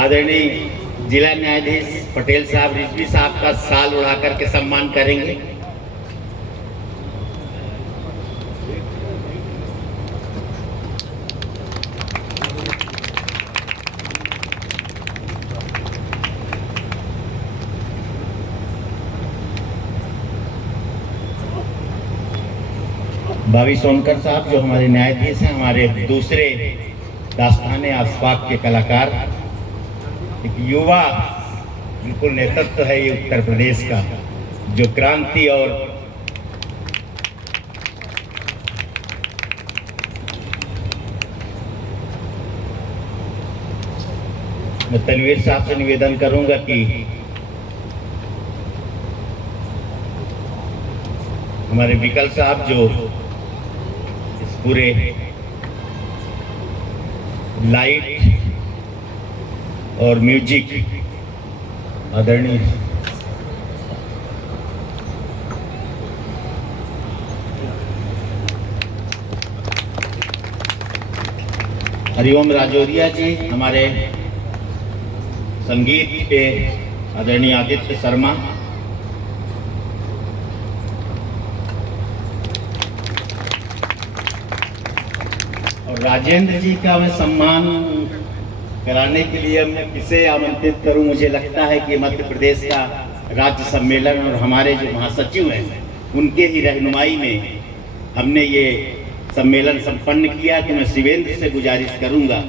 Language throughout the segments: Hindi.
आदरणीय जिला न्यायाधीश पटेल साहब रिजवी साहब का साल उड़ा करके सम्मान करेंगे। भावी सोनकर साहब जो हमारे न्यायाधीश हैं, हमारे दूसरे दास्ताने आसपाक के कलाकार, एक युवा बिल्कुल नेतृत्व है ये उत्तर प्रदेश का, जो क्रांति और मैं तनवीर साहब से निवेदन करूंगा कि हमारे विकल साहब जो इस पूरे लाइट और म्यूजिक आदरणीय हरिओम राजौरिया जी, हमारे संगीत पे आदरणीय आदित्य शर्मा, और राजेंद्र जी का मैं सम्मान कराने के लिए मैं किसे आमंत्रित करूं। मुझे लगता है कि मध्य प्रदेश का राज्य सम्मेलन और हमारे जो महासचिव हैं उनके ही रहनुमाई में हमने ये सम्मेलन संपन्न किया। कि मैं शिवेंद्र से गुजारिश करूंगा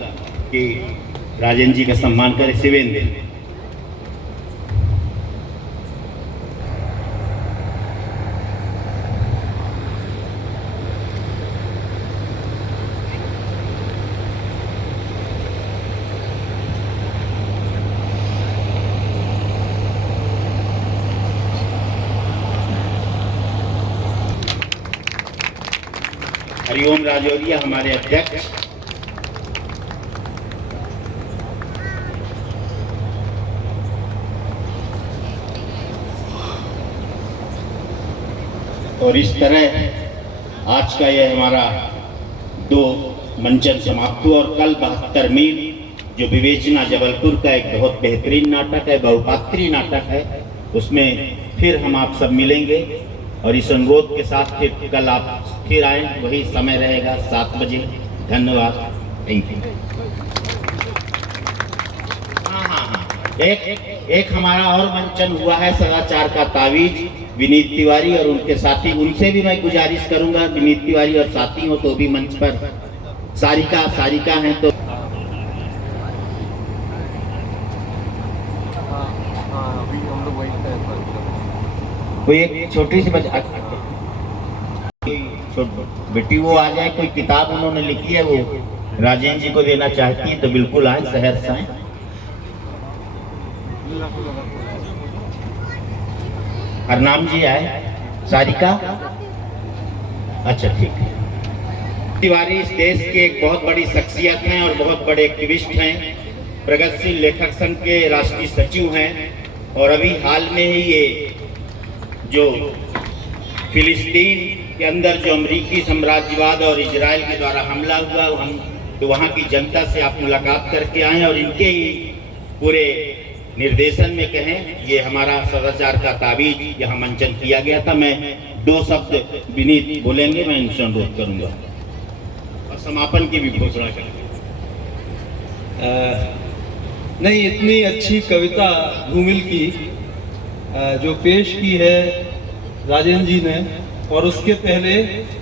कि राजेंद्र जी का सम्मान करें। शिवेंद्र। हरिओम राजौरिया हमारे अध्यक्ष, और इस तरह आज का यह हमारा 2 मंचन समाप्त हुआ। और कल 72 मील जो विवेचना जबलपुर का एक बहुत बेहतरीन नाटक है, बहुपात्री नाटक है, उसमें फिर हम आप सब मिलेंगे। और इस अनुरोध के साथ फिर कल आप फिर आए, वही समय रहेगा 7 बजे। धन्यवाद, थैंक यू। हाँ, एक हमारा और मंचन हुआ है सदाचार का तावीज, विनीत तिवारी और उनके साथी। उनसे भी मैं गुजारिश करूंगा, विनीत तिवारी और साथी हो तो भी मंच पर। सारिका हैं तो कोई एक छोटी सी बेटी वो आ जाए, कोई किताब उन्होंने लिखी है वो राजेंद्र जी को देना चाहती है तो बिल्कुल आए, शहर से आए। हरनाम जी आए, सारिका, अच्छा ठीक है। तिवारी इस देश के एक बहुत बड़ी शख्सियत हैं और बहुत बड़े एक्टिविस्ट हैं, प्रगतिशील लेखक संघ के राष्ट्रीय सचिव हैं। और अभी हाल में ही ये जो फिलिस्तीन के अंदर जो अमेरिकी साम्राज्यवाद और इजराइल के द्वारा हमला हुआ, हम तो वहाँ की जनता से आप मुलाकात करके आए और इनके ही पूरे निर्देशन में कहें ये हमारा सदाचार का तावीज यहाँ मंचन किया गया था। मैं 2 शब्द विनीत बोलेंगे, मैं इनसे अनुरोध करूँगा और समापन की भी घोषणा करेंगे। नहीं, इतनी अच्छी कविता धूमिल की जो पेश की है राजेंद्र जी ने, और उसके पहले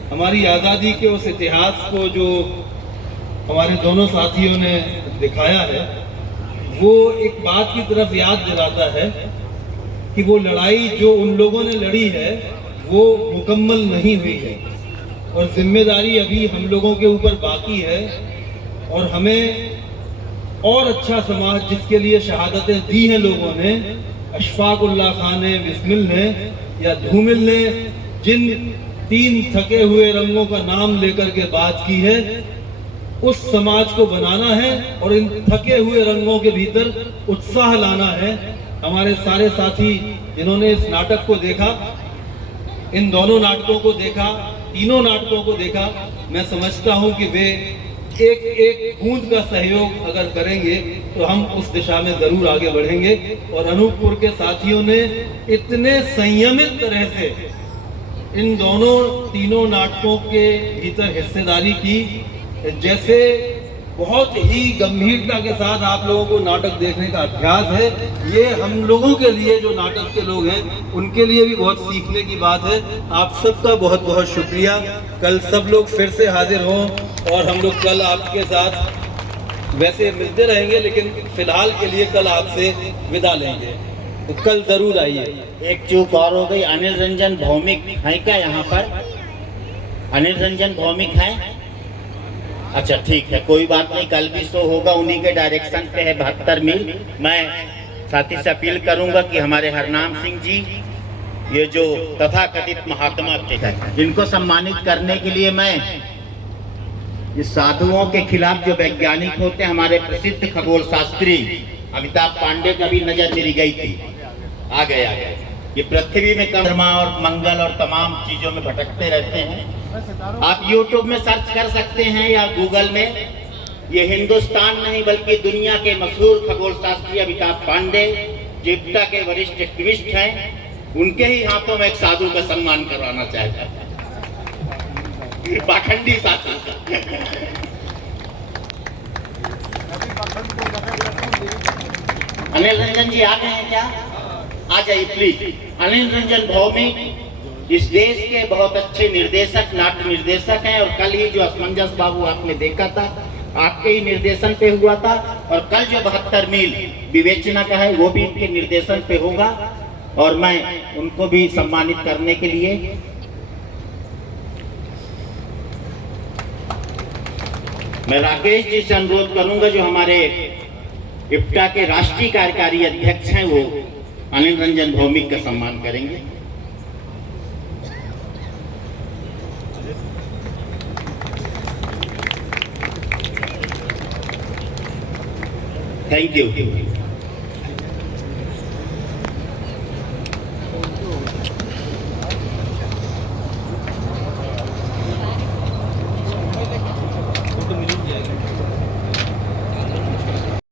हमारी आज़ादी के उस इतिहास को जो हमारे दोनों साथियों ने दिखाया है, वो एक बात की तरफ याद दिलाता है कि वो लड़ाई जो उन लोगों ने लड़ी है वो मुकम्मल नहीं हुई है और जिम्मेदारी अभी हम लोगों के ऊपर बाकी है। और हमें और अच्छा समाज जिसके लिए शहादतें दी हैं लोगों ने, अशफाक उल्लाह खान ने, बिस्मिल ने या धूमिल ने जिन 3 थके हुए रंगों का नाम लेकर के बात की है, उस समाज को बनाना है और इन थके हुए रंगों के भीतर उत्साह लाना है। हमारे सारे साथी जिन्होंने इस नाटक को देखा, इन दोनों नाटकों को देखा, तीनों नाटकों को देखा, मैं समझता हूं कि वे एक एक बूंद का सहयोग अगर करेंगे तो हम उस दिशा में जरूर आगे बढ़ेंगे। और अनूपपुर के साथियों ने इतने संयमित तरह से इन दोनों तीनों नाटकों के भीतर हिस्सेदारी की, जैसे बहुत ही गंभीरता के साथ आप लोगों को नाटक देखने का अभ्यास है। ये हम लोगों के लिए, जो नाटक के लोग हैं, उनके लिए भी बहुत सीखने की बात है। आप सबका बहुत बहुत शुक्रिया। कल सब लोग फिर से हाजिर हों और हम लोग कल आपके साथ वैसे मिलते रहेंगे, लेकिन फिलहाल के लिए कल आपसे विदा लेंगे, तो कल जरूर आइए। एक चूक और हो गई, अनिल रंजन भौमिक है क्या यहाँ पर? अनिल रंजन भौमिक है? अच्छा ठीक है, कोई बात नहीं, कल भी शो होगा, उन्हीं के डायरेक्शन पे है 72 मील। मैं साथी से अपील करूंगा कि हमारे हरनाम सिंह जी, ये जो तथाकथित महात्मा थे, इनको सम्मानित करने के लिए मैं इस साधुओं के खिलाफ जो वैज्ञानिक होते हैं, हमारे प्रसिद्ध खगोल शास्त्री अमिताभ पांडे का भी नजर मेरी गई थी। आ गए ये पृथ्वी में चंद्रमा और मंगल और तमाम चीजों में भटकते रहते हैं। आप YouTube में सर्च कर सकते हैं या गूगल में। ये हिंदुस्तान नहीं बल्कि दुनिया के मशहूर खगोल शास्त्री अमिताभ पांडे, जो इप्टा के वरिष्ठ एक्टिविस्ट हैं, उनके ही हाथों में एक साधु का सम्मान करवाना चाहता था, पाखंडी साधु का। अनिल रंजन जी आ गए हैं क्या? आ जाइए प्लीज। अनिल रंजन भौमिक इस देश के बहुत अच्छे निर्देशक, नाट्य निर्देशक हैं, और कल ही जो असमंजस बाबू आपने देखा था, आपके ही निर्देशन पे हुआ था, और कल जो 72 मील विवेचना का है वो भी इनके निर्देशन पे होगा, और मैं उनको भी सम्मानित करने के लिए मैं राकेश जी से अनुरोध करूंगा, जो हमारे इप्टा के राष्ट्रीय कार्यकारी अध्यक्ष हैं, वो अनिल रंजन भौमिक का सम्मान करेंगे। Thank you.